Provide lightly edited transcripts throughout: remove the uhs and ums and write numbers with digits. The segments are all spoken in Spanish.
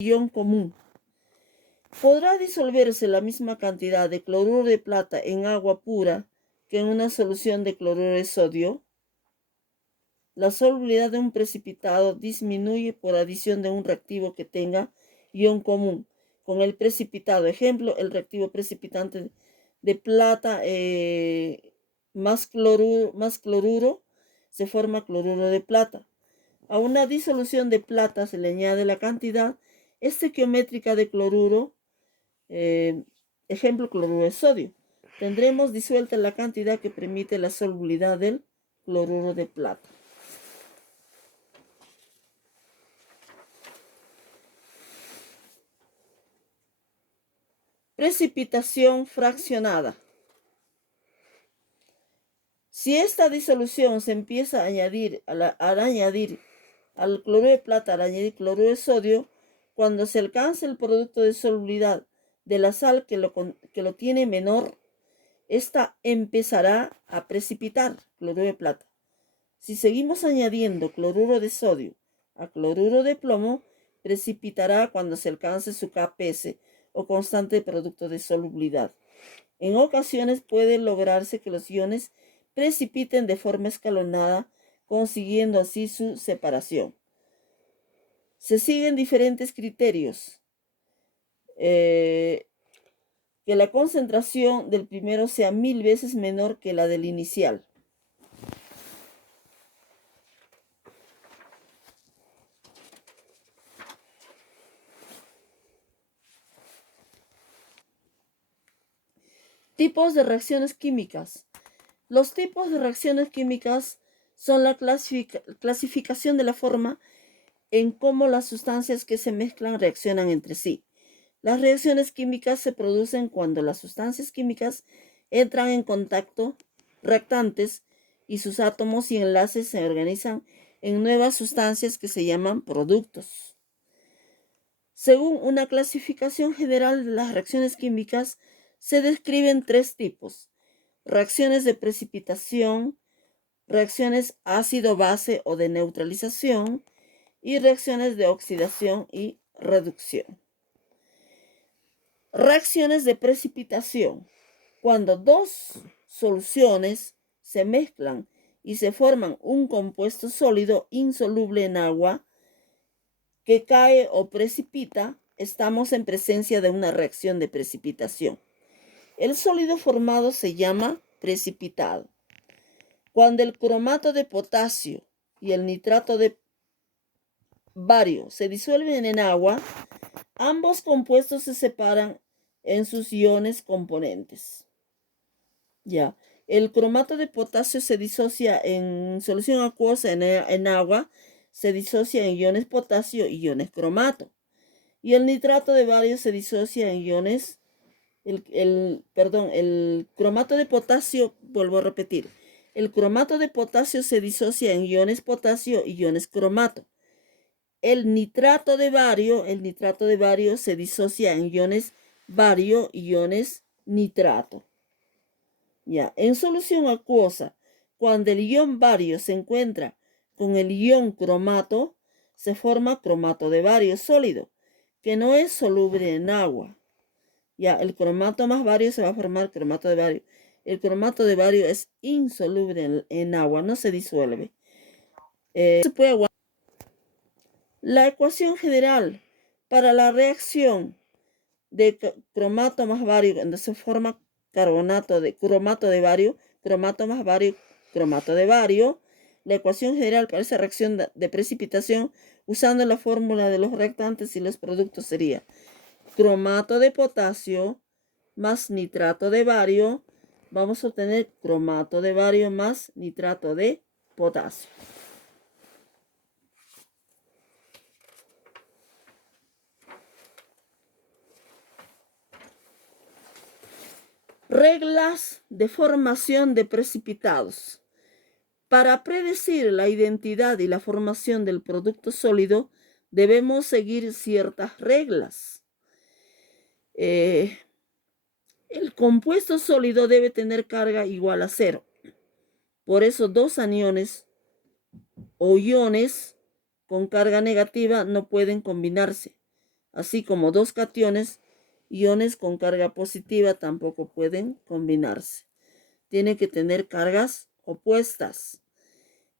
ion común. ¿Podrá disolverse la misma cantidad de cloruro de plata en agua pura que en una solución de cloruro de sodio? La solubilidad de un precipitado disminuye por adición de un reactivo que tenga ion común con el precipitado. Ejemplo, el reactivo precipitante de plata más cloruro se forma cloruro de plata. A una disolución de plata se le añade la cantidad estequiométrica de cloruro, ejemplo, cloruro de sodio. Tendremos disuelta la cantidad que permite la solubilidad del cloruro de plata. Precipitación fraccionada. Si esta disolución se empieza a añadir, al añadir al cloruro de plata, al añadir cloruro de sodio, cuando se alcance el producto de solubilidad de la sal que lo tiene menor, esta empezará a precipitar cloruro de plata. Si seguimos añadiendo cloruro de sodio a cloruro de plomo, precipitará cuando se alcance su Kps o constante producto de solubilidad. En ocasiones puede lograrse que los iones precipiten de forma escalonada, consiguiendo así su separación. Se siguen diferentes criterios. Que la concentración del primero sea 1000 veces menor que la del inicial. Tipos de reacciones químicas. Los tipos de reacciones químicas son la clasificación de la forma en cómo las sustancias que se mezclan reaccionan entre sí. Las reacciones químicas se producen cuando las sustancias químicas entran en contacto, reactantes, y sus átomos y enlaces se organizan en nuevas sustancias que se llaman productos. Según una clasificación general de las reacciones químicas, se describen tres tipos: reacciones de precipitación, reacciones ácido-base o de neutralización y reacciones de oxidación y reducción. Reacciones de precipitación: cuando dos soluciones se mezclan y se forman un compuesto sólido insoluble en agua que cae o precipita, estamos en presencia de una reacción de precipitación. El sólido formado se llama precipitado. Cuando el cromato de potasio y el nitrato de bario se disuelven en agua, ambos compuestos se separan en sus iones componentes. Ya, el cromato de potasio se disocia en solución acuosa en agua, se disocia en iones potasio y iones cromato. Y el nitrato de bario se disocia en iones, el cromato de potasio, vuelvo a repetir, el cromato de potasio se disocia en iones potasio y iones cromato. El nitrato de bario se disocia en iones bario y iones nitrato. Ya, en solución acuosa, cuando el ion bario se encuentra con el ion cromato, se forma cromato de bario sólido, que no es soluble en agua. Ya, el cromato más bario se va a formar cromato de bario. El cromato de bario es insoluble en agua, no se disuelve. Se puede aguantar. La ecuación general para la reacción de cromato más bario, cuando se forma cromato de bario, cromato más bario, cromato de bario. La ecuación general para esa reacción de precipitación, usando la fórmula de los reactantes y los productos, sería cromato de potasio más nitrato de bario. Vamos a obtener cromato de bario más nitrato de potasio. Reglas de formación de precipitados. Para predecir la identidad y la formación del producto sólido, debemos seguir ciertas reglas. El compuesto sólido debe tener carga igual a 0. Por eso, dos aniones o iones con carga negativa no pueden combinarse. así como dos cationes, iones con carga positiva tampoco pueden combinarse. Tiene que tener cargas opuestas.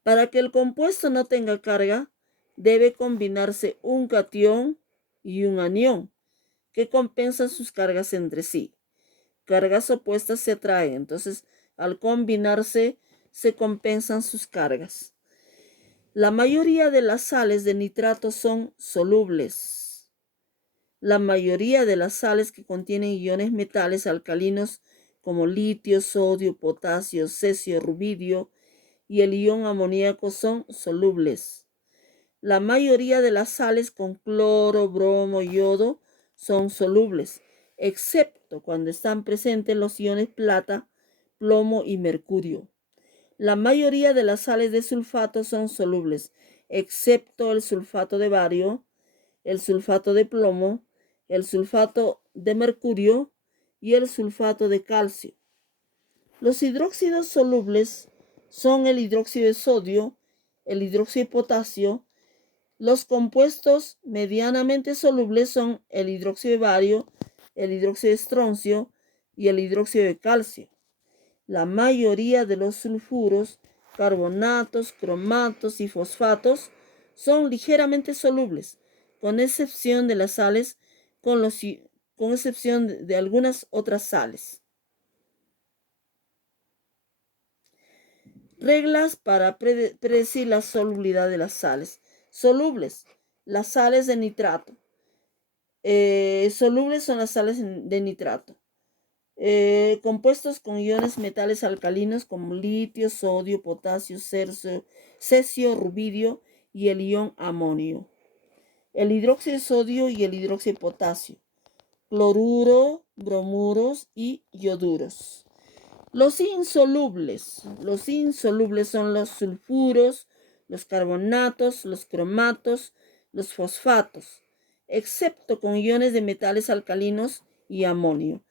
Para que el compuesto no tenga carga, debe combinarse un catión y un anión, que compensan sus cargas entre sí. Cargas opuestas se atraen, entonces al combinarse se compensan sus cargas. La mayoría de las sales de nitrato son solubles. La mayoría de las sales que contienen iones metales alcalinos como litio, sodio, potasio, cesio, rubidio y el ion amoníaco son solubles. La mayoría de las sales con cloro, bromo, yodo son solubles, excepto cuando están presentes los iones plata, plomo y mercurio. La mayoría de las sales de sulfato son solubles, excepto el sulfato de bario, el sulfato de plomo, el sulfato de mercurio y el sulfato de calcio. Los hidróxidos solubles son el hidróxido de sodio, el hidróxido de potasio. Los compuestos medianamente solubles son el hidróxido de bario, el hidróxido de estroncio y el hidróxido de calcio. La mayoría de los sulfuros, carbonatos, cromatos y fosfatos son ligeramente solubles, con excepción de las sales, con excepción de algunas otras sales. Reglas para predecir la solubilidad de las sales. Solubles, las sales de nitrato. Solubles son las sales de nitrato. Compuestos con iones metales alcalinos como litio, sodio, potasio, cesio, rubidio y el ion amonio. El hidróxido de sodio y el hidróxido de potasio. Cloruro, bromuros y ioduros. Los insolubles son los sulfuros, los carbonatos, los cromatos, los fosfatos, excepto con iones de metales alcalinos y amonio.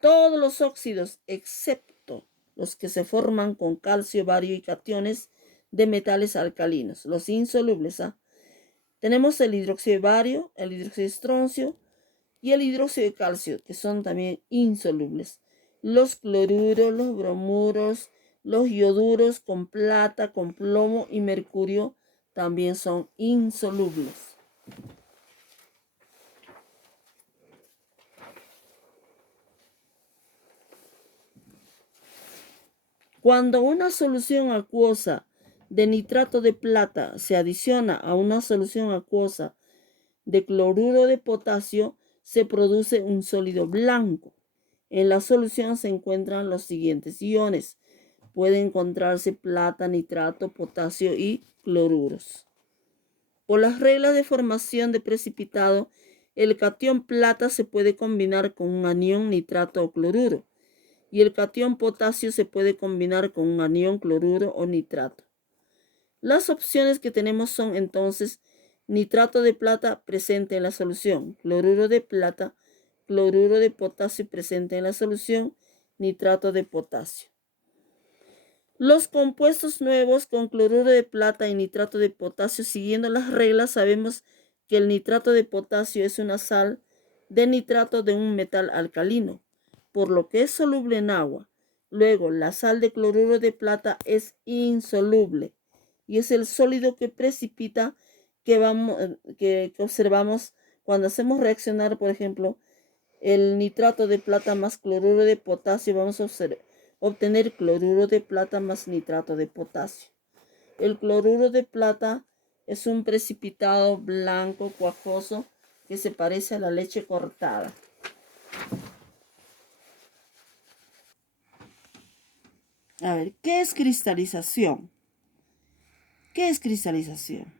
Todos los óxidos, excepto los que se forman con calcio, bario y cationes de metales alcalinos, los insolubles. Tenemos el hidróxido de bario, el hidróxido de estroncio y el hidróxido de calcio, que son también insolubles. Los cloruros, los bromuros, los ioduros con plata, con plomo y mercurio también son insolubles. Cuando una solución acuosa de nitrato de plata se adiciona a una solución acuosa de cloruro de potasio, se produce un sólido blanco. En la solución se encuentran los siguientes iones. Puede encontrarse plata, nitrato, potasio y cloruros. Por las reglas de formación de precipitado, el catión plata se puede combinar con un anión nitrato o cloruro y el catión potasio se puede combinar con un anión cloruro o nitrato. Las opciones que tenemos son entonces nitrato de plata presente en la solución, cloruro de plata, cloruro de potasio presente en la solución, nitrato de potasio. Los compuestos nuevos con cloruro de plata y nitrato de potasio, siguiendo las reglas, sabemos que el nitrato de potasio es una sal de nitrato de un metal alcalino, por lo que es soluble en agua. Luego, la sal de cloruro de plata es insoluble y es el sólido que precipita que observamos cuando hacemos reaccionar, por ejemplo, el nitrato de plata más cloruro de potasio. Vamos a obtener cloruro de plata más nitrato de potasio. El cloruro de plata es un precipitado blanco cuajoso que se parece a la leche cortada. A ver, ¿qué es cristalización? ¿Qué es cristalización?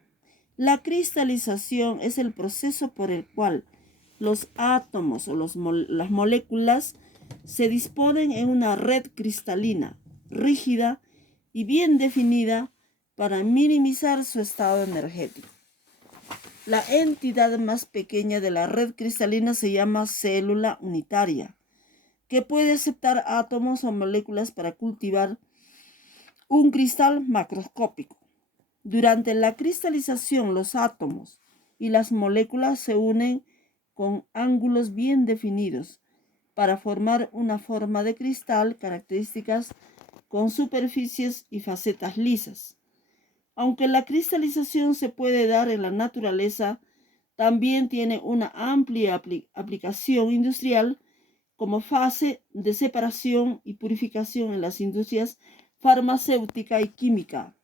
La cristalización es el proceso por el cual los átomos o las moléculas se disponen en una red cristalina, rígida y bien definida para minimizar su estado energético. La entidad más pequeña de la red cristalina se llama célula unitaria, que puede aceptar átomos o moléculas para cultivar un cristal macroscópico. Durante la cristalización, los átomos y las moléculas se unen con ángulos bien definidos para formar una forma de cristal, características con superficies y facetas lisas. Aunque la cristalización se puede dar en la naturaleza, también tiene una amplia aplicación industrial como fase de separación y purificación en las industrias farmacéutica y química.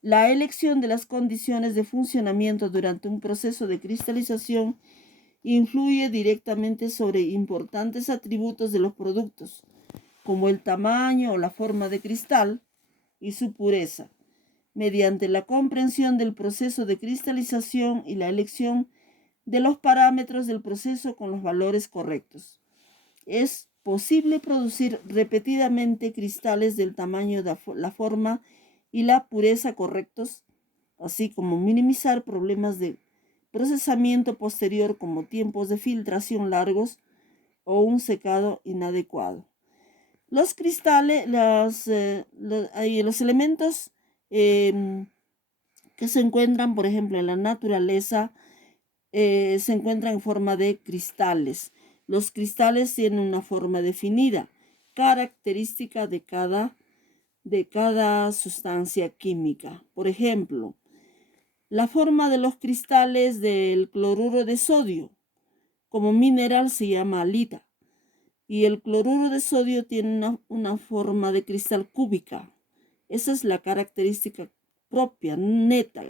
La elección de las condiciones de funcionamiento durante un proceso de cristalización influye directamente sobre importantes atributos de los productos, como el tamaño o la forma de cristal y su pureza. Mediante la comprensión del proceso de cristalización y la elección de los parámetros del proceso con los valores correctos, es posible producir repetidamente cristales del tamaño, la forma y la pureza correctos, así como minimizar problemas de procesamiento posterior como tiempos de filtración largos o un secado inadecuado. Los cristales, los elementos que se encuentran, por ejemplo, en la naturaleza, se encuentran en forma de cristales. Los cristales tienen una forma definida, característica de cada sustancia química. Por ejemplo, la forma de los cristales del cloruro de sodio como mineral se llama halita, y el cloruro de sodio tiene una forma de cristal cúbica. Esa es la característica propia, neta,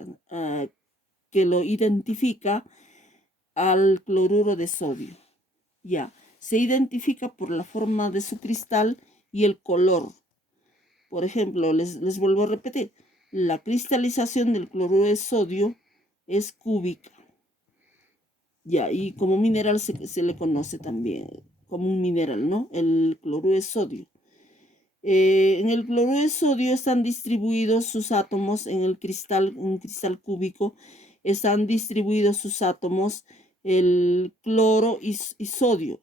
que lo identifica al cloruro de sodio. Ya, se identifica por la forma de su cristal y el color. Por ejemplo, les vuelvo a repetir, la cristalización del cloruro de sodio es cúbica. Ya, y como mineral se le conoce también como un mineral, ¿no? El cloruro de sodio. En el cloruro de sodio están distribuidos sus átomos en un cristal cúbico, están distribuidos sus átomos, el cloro y sodio,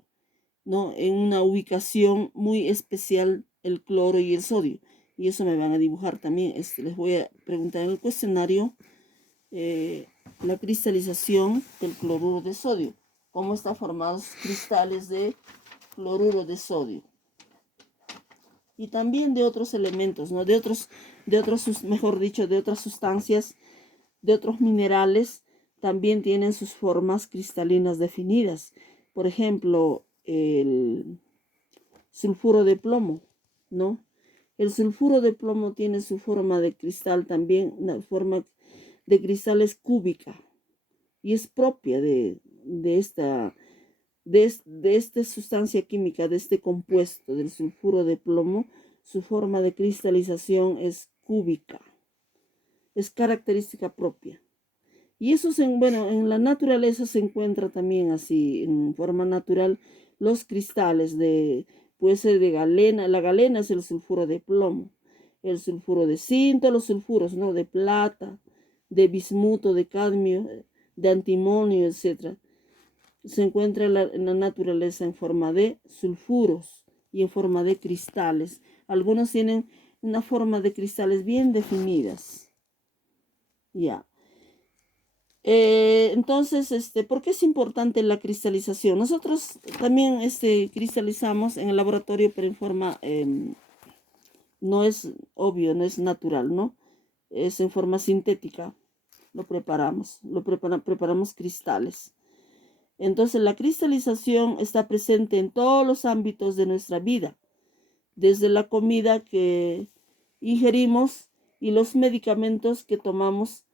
¿no? En una ubicación muy especial, el cloro y el sodio. Y eso me van a dibujar también. Les voy a preguntar en el cuestionario la cristalización del cloruro de sodio. ¿Cómo están formados cristales de cloruro de sodio? Y también de otros elementos, ¿no? De otras sustancias, de otros minerales, también tienen sus formas cristalinas definidas. Por ejemplo, el sulfuro de plomo, ¿no? El sulfuro de plomo tiene su forma de cristal también, una forma de cristal es cúbica y es propia de esta sustancia química, de este compuesto del sulfuro de plomo. Su forma de cristalización es cúbica, es característica propia. Y eso, en la naturaleza se encuentra también así, en forma natural, los cristales puede ser de galena. La galena es el sulfuro de plomo, el sulfuro de zinc, los sulfuros, ¿no? De plata, de bismuto, de cadmio, de antimonio, etc. Se encuentra en la naturaleza en forma de sulfuros y en forma de cristales. Algunos tienen una forma de cristales bien definidas. Ya. Entonces, ¿por qué es importante la cristalización? Nosotros también cristalizamos en el laboratorio, pero en forma, no es obvio, no es natural, ¿no? Es en forma sintética. Lo preparamos, preparamos cristales. Entonces, la cristalización está presente en todos los ámbitos de nuestra vida, desde la comida que ingerimos y los medicamentos que tomamos,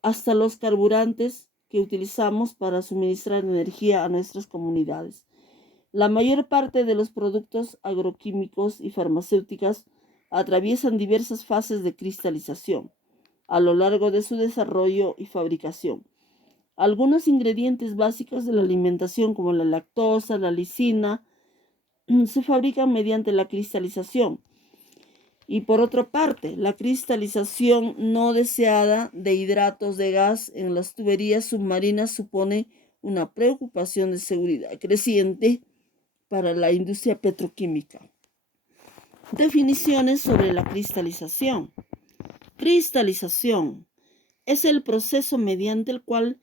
hasta los carburantes que utilizamos para suministrar energía a nuestras comunidades. La mayor parte de los productos agroquímicos y farmacéuticas atraviesan diversas fases de cristalización a lo largo de su desarrollo y fabricación. Algunos ingredientes básicos de la alimentación, como la lactosa, la lisina, se fabrican mediante la cristalización. Y por otra parte, la cristalización no deseada de hidratos de gas en las tuberías submarinas supone una preocupación de seguridad creciente para la industria petroquímica. Definiciones sobre la cristalización. Cristalización es el proceso mediante el cual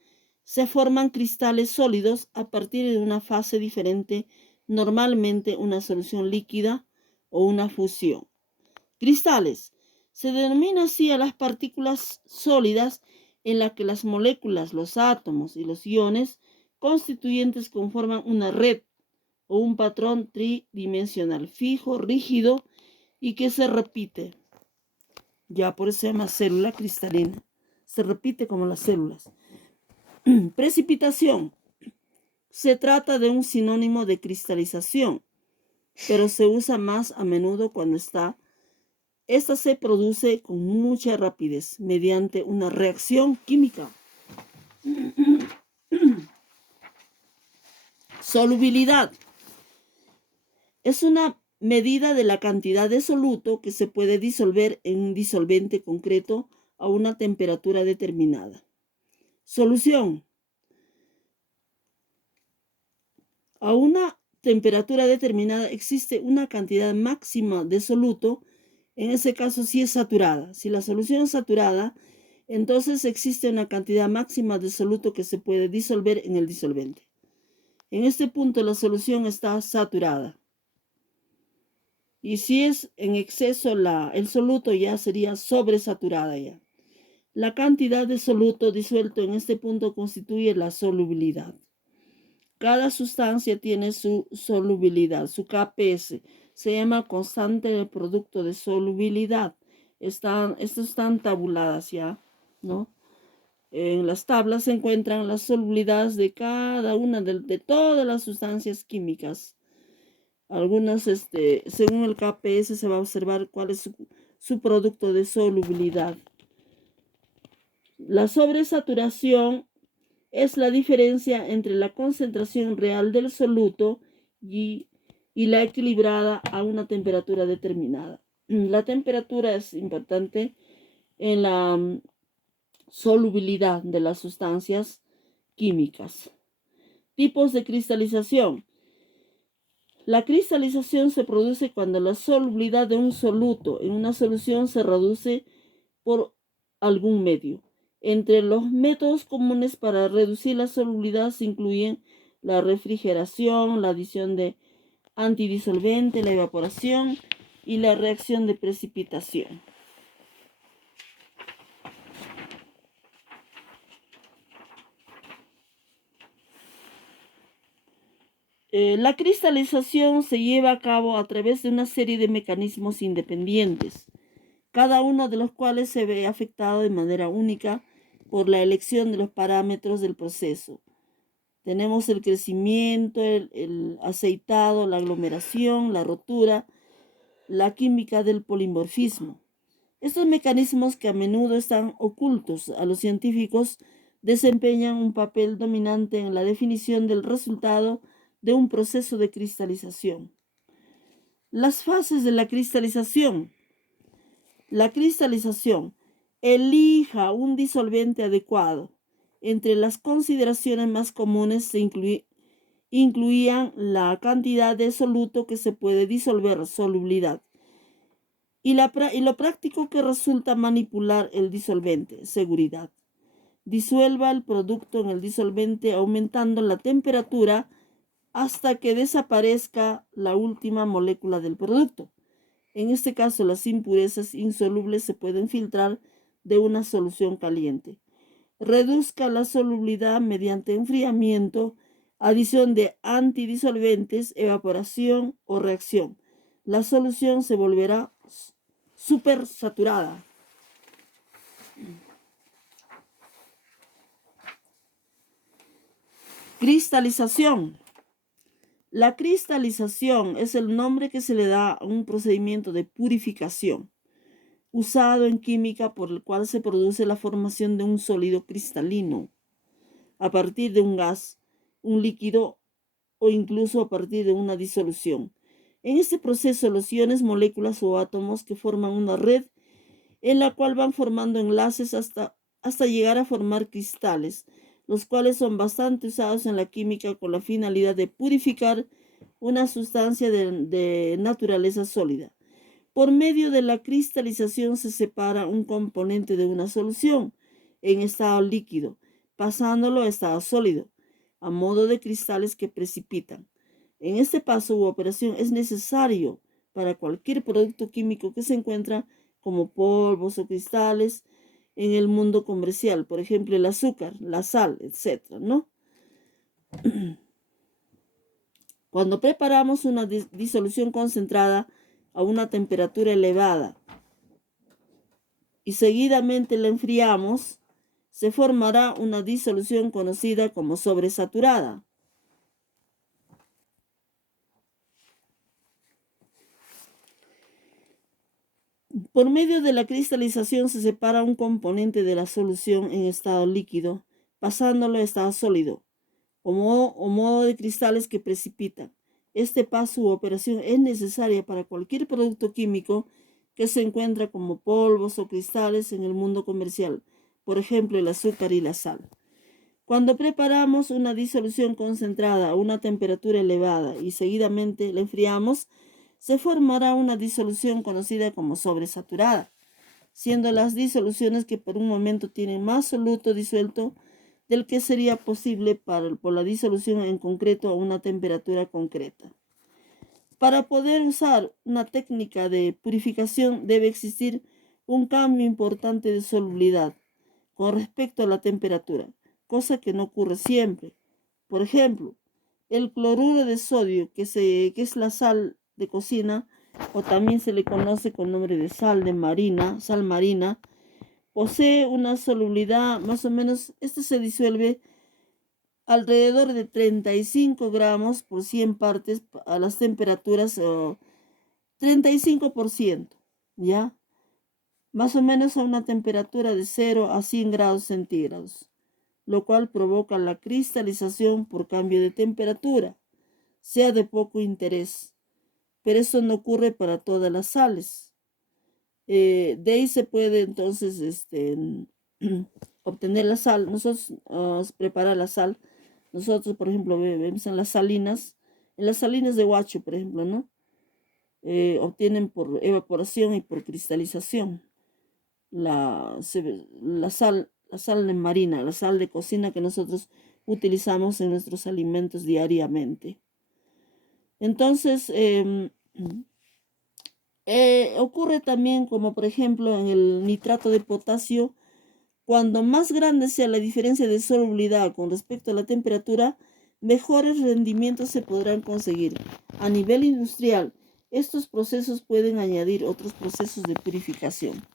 se forman cristales sólidos a partir de una fase diferente, normalmente una solución líquida o una fusión. Cristales. Se denomina así a las partículas sólidas en las que las moléculas, los átomos y los iones constituyentes conforman una red o un patrón tridimensional fijo, rígido y que se repite. Ya por eso se llama célula cristalina. Se repite como las células. Precipitación. Se trata de un sinónimo de cristalización, pero se usa más a menudo cuando esta se produce con mucha rapidez mediante una reacción química. Solubilidad. Es una medida de la cantidad de soluto que se puede disolver en un disolvente concreto a una temperatura determinada. Solución. A una temperatura determinada existe una cantidad máxima de soluto. En ese caso sí es saturada. Si la solución es saturada, entonces existe una cantidad máxima de soluto que se puede disolver en el disolvente. En este punto la solución está saturada. Y si es en exceso el soluto, ya sería sobresaturada ya. La cantidad de soluto disuelto en este punto constituye la solubilidad. Cada sustancia tiene su solubilidad, su KPS. Se llama constante de producto de solubilidad. Estas están tabuladas ya, ¿no? En las tablas se encuentran las solubilidades de cada una de todas las sustancias químicas. Algunas, según el KPS, se va a observar cuál es su producto de solubilidad. La sobresaturación es la diferencia entre la concentración real del soluto y la equilibrada a una temperatura determinada. La temperatura es importante en la solubilidad de las sustancias químicas. Tipos de cristalización. La cristalización se produce cuando la solubilidad de un soluto en una solución se reduce por algún medio. Entre los métodos comunes para reducir la solubilidad se incluyen la refrigeración, la adición de antidisolvente, la evaporación y la reacción de precipitación. La cristalización se lleva a cabo a través de una serie de mecanismos independientes, cada uno de los cuales se ve afectado de manera única por la elección de los parámetros del proceso. Tenemos el crecimiento, el aceitado, la aglomeración, la rotura, la química del polimorfismo. Estos mecanismos, que a menudo están ocultos a los científicos, desempeñan un papel dominante en la definición del resultado de un proceso de cristalización. Las fases de la cristalización. La cristalización. Elija un disolvente adecuado. Entre las consideraciones más comunes se incluían la cantidad de soluto que se puede disolver, solubilidad, y lo práctico que resulta manipular el disolvente, seguridad. Disuelva el producto en el disolvente aumentando la temperatura hasta que desaparezca la última molécula del producto. En este caso, las impurezas insolubles se pueden filtrar de una solución caliente. Reduzca la solubilidad mediante enfriamiento, adición de antidisolventes, evaporación o reacción. La solución se volverá supersaturada. Cristalización. La cristalización es el nombre que se le da a un procedimiento de purificación usado en química por el cual se produce la formación de un sólido cristalino a partir de un gas, un líquido o incluso a partir de una disolución. En este proceso, los iones, moléculas o átomos que forman una red en la cual van formando enlaces hasta llegar a formar cristales, los cuales son bastante usados en la química con la finalidad de purificar una sustancia de naturaleza sólida. Por medio de la cristalización se separa un componente de una solución en estado líquido, pasándolo a estado sólido, a modo de cristales que precipitan. En este paso u operación es necesario para cualquier producto químico que se encuentra como polvos o cristales en el mundo comercial, por ejemplo, el azúcar, la sal, etc., ¿no? Cuando preparamos una disolución concentrada a una temperatura elevada y seguidamente la enfriamos, se formará una disolución conocida como sobresaturada. Por medio de la cristalización se separa un componente de la solución en estado líquido, pasándolo a estado sólido, o modo de cristales que precipitan. Este paso u operación es necesaria para cualquier producto químico que se encuentra como polvos o cristales en el mundo comercial, por ejemplo, el azúcar y la sal. Cuando preparamos una disolución concentrada a una temperatura elevada y seguidamente la enfriamos, se formará una disolución conocida como sobresaturada, siendo las disoluciones que por un momento tienen más soluto disuelto del que sería posible por la disolución en concreto a una temperatura concreta. Para poder usar una técnica de purificación debe existir un cambio importante de solubilidad con respecto a la temperatura, cosa que no ocurre siempre. Por ejemplo, el cloruro de sodio, que es la sal de cocina, o también se le conoce con nombre de sal marina, posee una solubilidad más o menos, este se disuelve alrededor de 35 gramos por 100 partes a las temperaturas 35%, ¿ya? Más o menos a una temperatura de 0 a 100 grados centígrados, lo cual provoca la cristalización por cambio de temperatura, sea de poco interés, pero eso no ocurre para todas las sales. De ahí se puede entonces obtener la sal. Nosotros preparar la sal. Nosotros, por ejemplo, vemos en las salinas de Huacho, por ejemplo, ¿no? Obtienen por evaporación y por cristalización la sal marina, la sal de cocina que nosotros utilizamos en nuestros alimentos diariamente. Entonces, ocurre también como por ejemplo en el nitrato de potasio, cuando más grande sea la diferencia de solubilidad con respecto a la temperatura, mejores rendimientos se podrán conseguir. A nivel industrial, estos procesos pueden añadir otros procesos de purificación.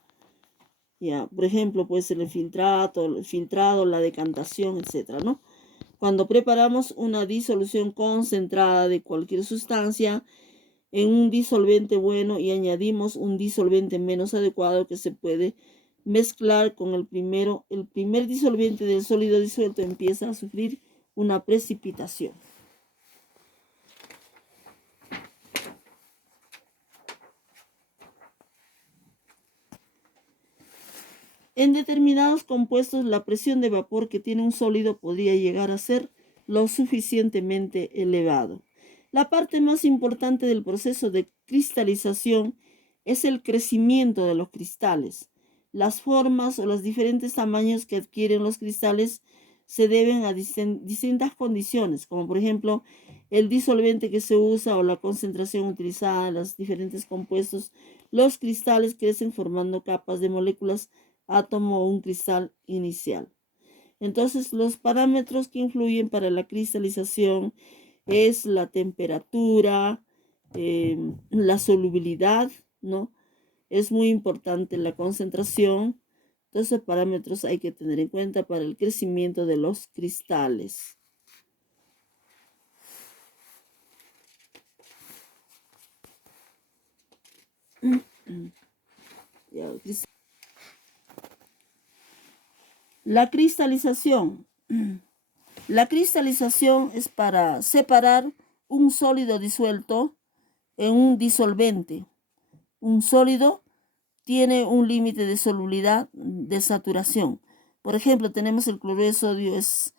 Ya, por ejemplo, puede ser el filtrado, la decantación, etcétera, ¿no? Cuando preparamos una disolución concentrada de cualquier sustancia en un disolvente bueno y añadimos un disolvente menos adecuado que se puede mezclar con el primer disolvente del sólido disuelto empieza a sufrir una precipitación. En determinados compuestos, la presión de vapor que tiene un sólido podría llegar a ser lo suficientemente elevado. La parte más importante del proceso de cristalización es el crecimiento de los cristales. Las formas o los diferentes tamaños que adquieren los cristales se deben a distintas condiciones, como por ejemplo el disolvente que se usa o la concentración utilizada en los diferentes compuestos. Los cristales crecen formando capas de moléculas átomo o un cristal inicial. Entonces, los parámetros que influyen para la cristalización es la temperatura, la solubilidad, ¿no? Es muy importante la concentración. Entonces, parámetros hay que tener en cuenta para el crecimiento de los cristales. La cristalización. La cristalización es para separar un sólido disuelto en un disolvente. Un sólido tiene un límite de solubilidad de saturación. Por ejemplo, tenemos el cloruro de sodio es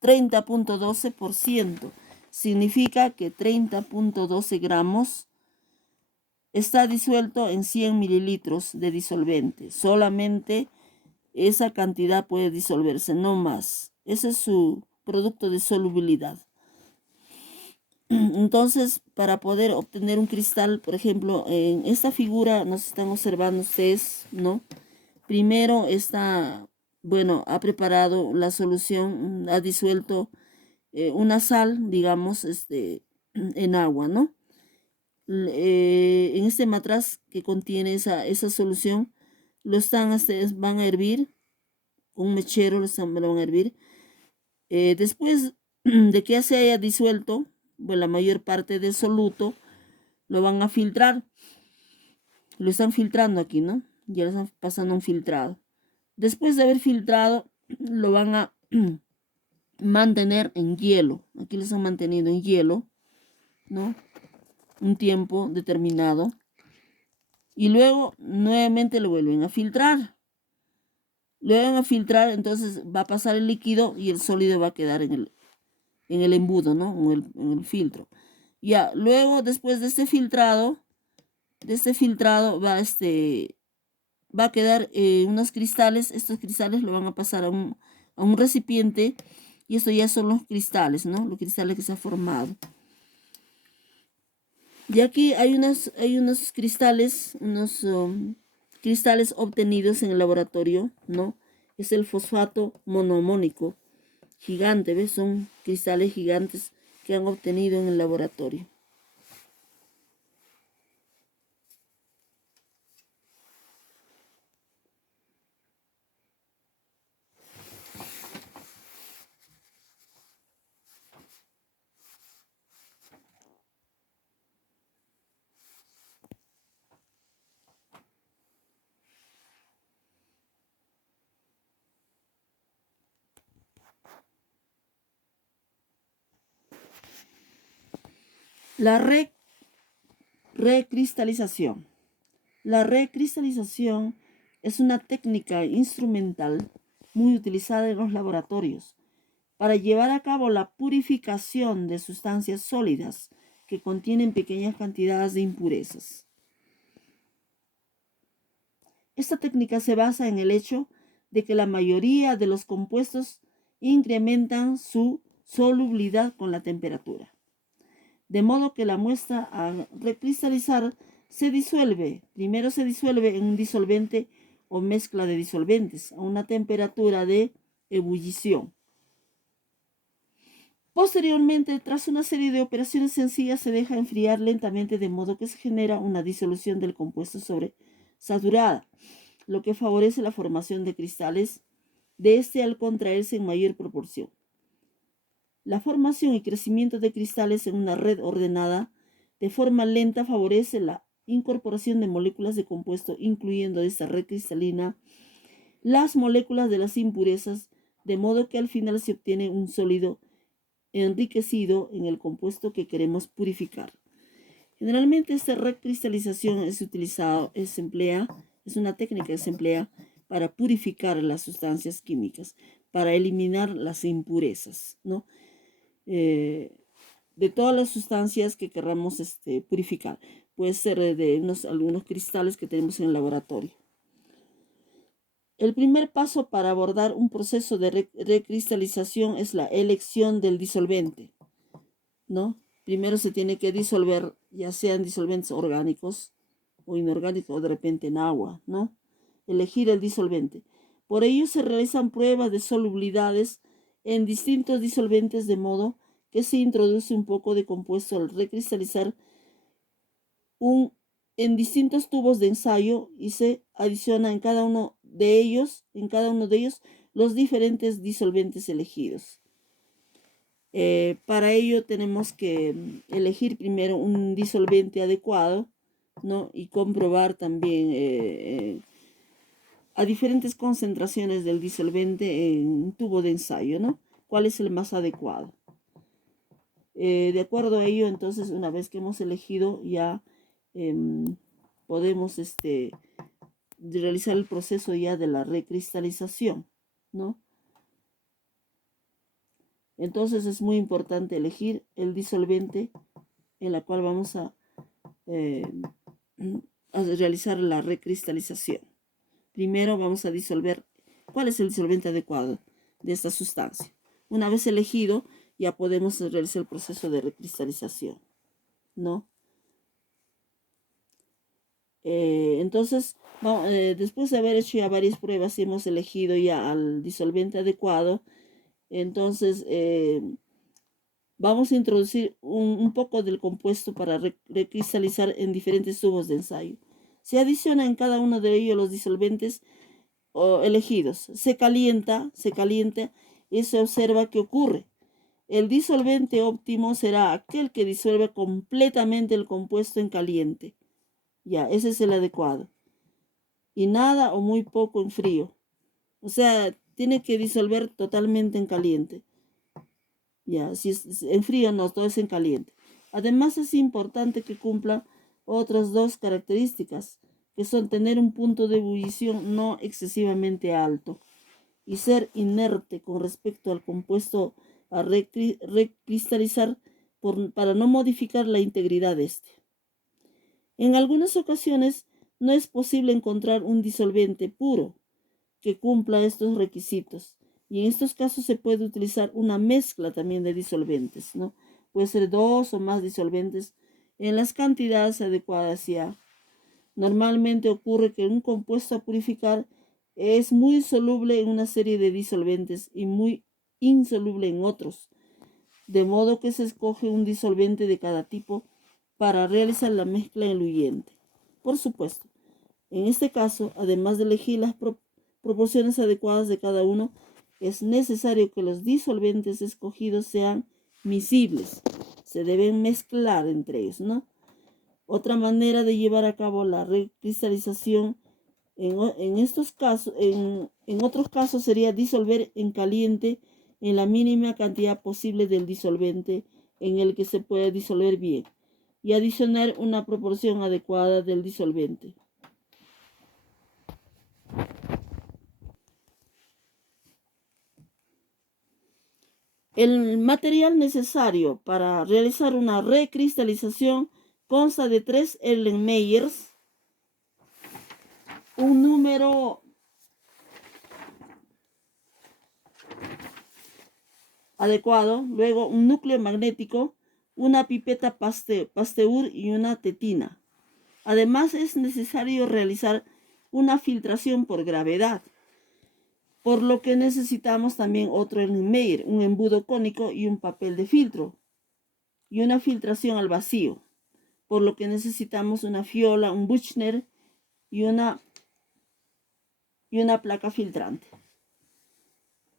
30.12%. Significa que 30.12 gramos está disuelto en 100 mililitros de disolvente. Solamente esa cantidad puede disolverse, no más. Ese es su producto de solubilidad. Entonces, para poder obtener un cristal, por ejemplo, en esta figura nos están observando ustedes, ¿no? Primero está, bueno, ha preparado la solución, ha disuelto una sal, digamos, en agua, ¿no? En este matraz que contiene esa solución, van a hervir, un mechero lo van a hervir. Después de que ya se haya disuelto, bueno, la mayor parte del soluto, lo van a filtrar. Lo están filtrando aquí, ¿no? Ya lo están pasando un filtrado. Después de haber filtrado, lo van a mantener en hielo. Aquí lo están manteniendo en hielo, ¿no? Un tiempo determinado. Y luego nuevamente lo vuelven a filtrar. Lo van a filtrar, entonces va a pasar el líquido y el sólido va a quedar en el embudo, ¿no? En el filtro. Ya, luego después de este filtrado va a quedar unos cristales. Estos cristales lo van a pasar a un recipiente y esto ya son los cristales, ¿no? Los cristales que se han formado. Y aquí hay unos cristales, cristales obtenidos en el laboratorio, ¿no? Es el fosfato monomónico gigante, ¿ves? Son cristales gigantes que han obtenido en el laboratorio. La recristalización. La recristalización es una técnica instrumental muy utilizada en los laboratorios para llevar a cabo la purificación de sustancias sólidas que contienen pequeñas cantidades de impurezas. Esta técnica se basa en el hecho de que la mayoría de los compuestos incrementan su solubilidad con la temperatura, de modo que la muestra al recristalizar primero se disuelve en un disolvente o mezcla de disolventes a una temperatura de ebullición. Posteriormente, tras una serie de operaciones sencillas, se deja enfriar lentamente de modo que se genera una disolución del compuesto sobresaturada, lo que favorece la formación de cristales de al contraerse en mayor proporción. La formación y crecimiento de cristales en una red ordenada de forma lenta favorece la incorporación de moléculas de compuesto, incluyendo esta red cristalina las moléculas de las impurezas, de modo que al final se obtiene un sólido enriquecido en el compuesto que queremos purificar. Generalmente esta recristalización es una técnica que se emplea para purificar las sustancias químicas, para eliminar las impurezas, ¿no? De todas las sustancias que queramos purificar. Puede ser de algunos cristales que tenemos en el laboratorio. El primer paso para abordar un proceso de recristalización es la elección del disolvente, ¿no? Primero se tiene que disolver, ya sean disolventes orgánicos o inorgánicos o de repente en agua, ¿no? Elegir el disolvente. Por ello se realizan pruebas de solubilidades en distintos disolventes de modo que se introduce un poco de compuesto al recristalizar en distintos tubos de ensayo y se adiciona en cada uno de ellos los diferentes disolventes elegidos. Para ello tenemos que elegir primero un disolvente adecuado, ¿no? Y comprobar también a diferentes concentraciones del disolvente en un tubo de ensayo, ¿no? ¿Cuál es el más adecuado? De acuerdo a ello, entonces, una vez que hemos elegido, ya podemos realizar el proceso ya de la recristalización, ¿no? Entonces es muy importante elegir el disolvente en la cual vamos a realizar la recristalización. Primero vamos a disolver cuál es el disolvente adecuado de esta sustancia. Una vez elegido, ya podemos realizar el proceso de recristalización, ¿no? Entonces, después de haber hecho ya varias pruebas y hemos elegido ya al disolvente adecuado, entonces vamos a introducir un poco del compuesto para recristalizar en diferentes tubos de ensayo. Se adiciona en cada uno de ellos los disolventes elegidos. Se calienta y se observa qué ocurre. El disolvente óptimo será aquel que disuelve completamente el compuesto en caliente. Ya, ese es el adecuado. Y nada o muy poco en frío. O sea, tiene que disolver totalmente en caliente. Ya, si es en frío no, todo es en caliente. Además es importante que cumpla otras dos características, que son tener un punto de ebullición no excesivamente alto y ser inerte con respecto al compuesto a recristalizar para no modificar la integridad de este. En algunas ocasiones no es posible encontrar un disolvente puro que cumpla estos requisitos. Y en estos casos se puede utilizar una mezcla también de disolventes, ¿no? Puede ser 2 o más disolventes en las cantidades adecuadas ya. Normalmente ocurre que un compuesto a purificar es muy soluble en una serie de disolventes y muy insoluble en otros, de modo que se escoge un disolvente de cada tipo para realizar la mezcla diluyente. Por supuesto, en este caso, además de elegir las proporciones adecuadas de cada uno, es necesario que los disolventes escogidos sean miscibles. Se deben mezclar entre ellos, ¿no? Otra manera de llevar a cabo la recristalización en estos casos, en otros casos sería disolver en caliente en la mínima cantidad posible del disolvente en el que se puede disolver bien y adicionar una proporción adecuada del disolvente. El material necesario para realizar una recristalización consta de 3 Erlenmeyers, un número adecuado, luego un núcleo magnético, una pipeta Pasteur y una tetina. Además es necesario realizar una filtración por gravedad, por lo que necesitamos también otro Erlenmeyer, un embudo cónico y un papel de filtro, y una filtración al vacío, por lo que necesitamos una fiola, un Buchner y una placa filtrante.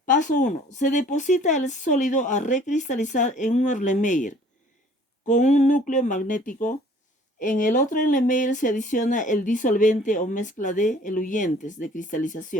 Paso 1. Se deposita el sólido a recristalizar en un Erlenmeyer con un núcleo magnético. En el otro Erlenmeyer se adiciona el disolvente o mezcla de eluyentes de cristalización.